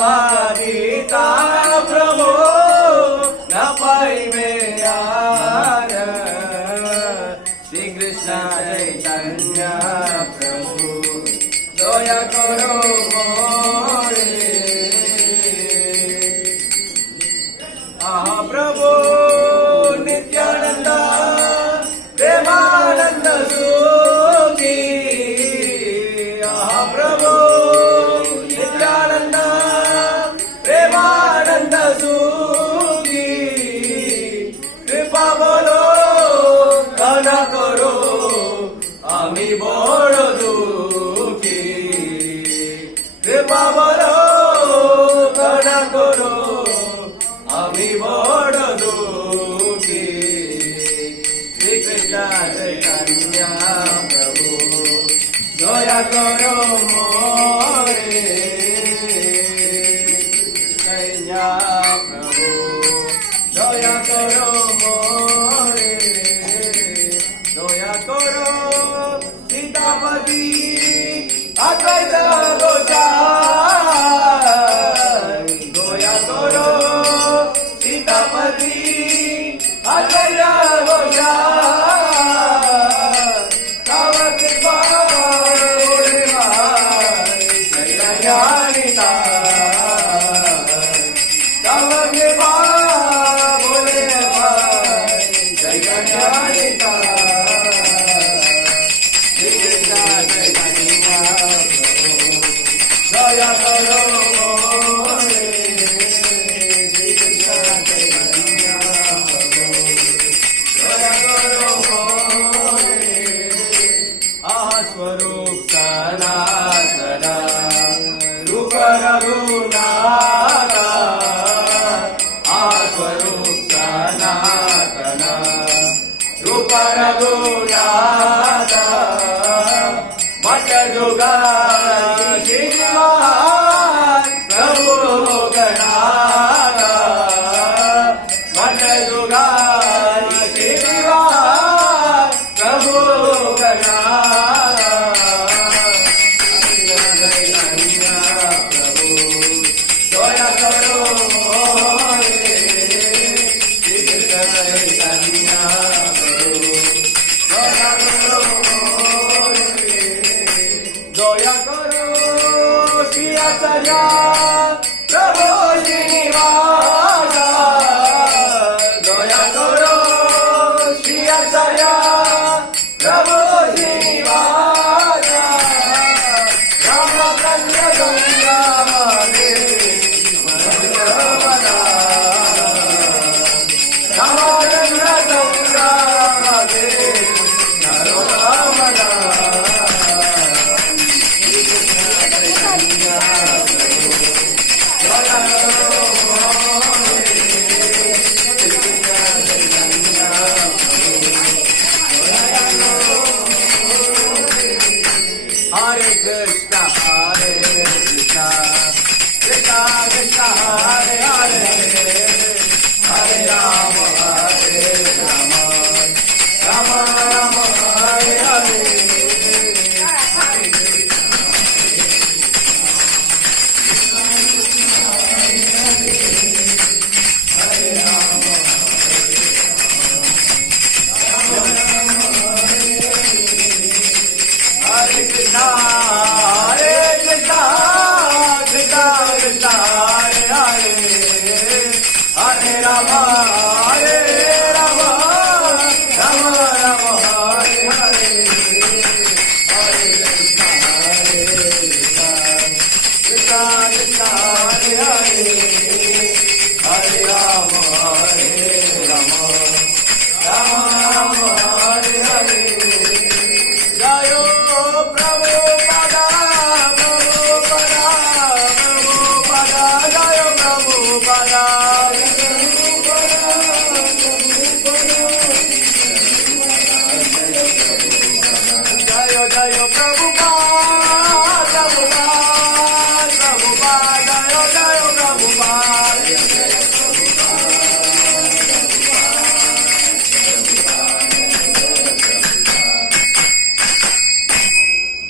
मानिता प्रभु न पाइबे यार श्री कृष्ण चैतन्य प्रभु दया करो मोरे आहा प्रभु नित्यानंद प्रेमानंद सुखी आहा प्रभु नित्यानंद प्रेमानंद सुखी कृपा बोलो करुणा करो आम्ही बड़ दुखी कृपा बोलो करुणा करो आम्ही बड़ दुखी श्री कृष्ण चैतन्य प्रभु दया करो मोरे चैतन्य प्रभु दया करो मोरे दया करो सीतापति अद्वैत गोसाई दया करो सीतापति अद्वैत गोसाई तव कृपा बोले भाई जय ज्ञानिता तव कृपा बोले भाई जय ज्ञानिता श्री कृष्ण चैतन्य प्रभु दया करो मोरे श्री कृष्ण चैतन्य प्रभु दया करो मोरे आहा स्वरूप सनातन रूप रघुनाथ आहा स्वरूप सनातन रूप रघुनाथ मट जुगा श्रीमान प्रभु गणाथ मट जुगा श्रीमान प्रभु गणाथ प्रभु दया करो मोरे श्री कृष्ण चैतन्य प्रभु दया करो मोरे दया करो श्री आचार्य प्रभु श्रीनिवास दया करो श्री आचार्य प्रभु श्रीनिवास रामचंद्र गंगा माते रामचंद्र गंगा माते नरोत्तमदा Hare Krishna, Krishna Krishna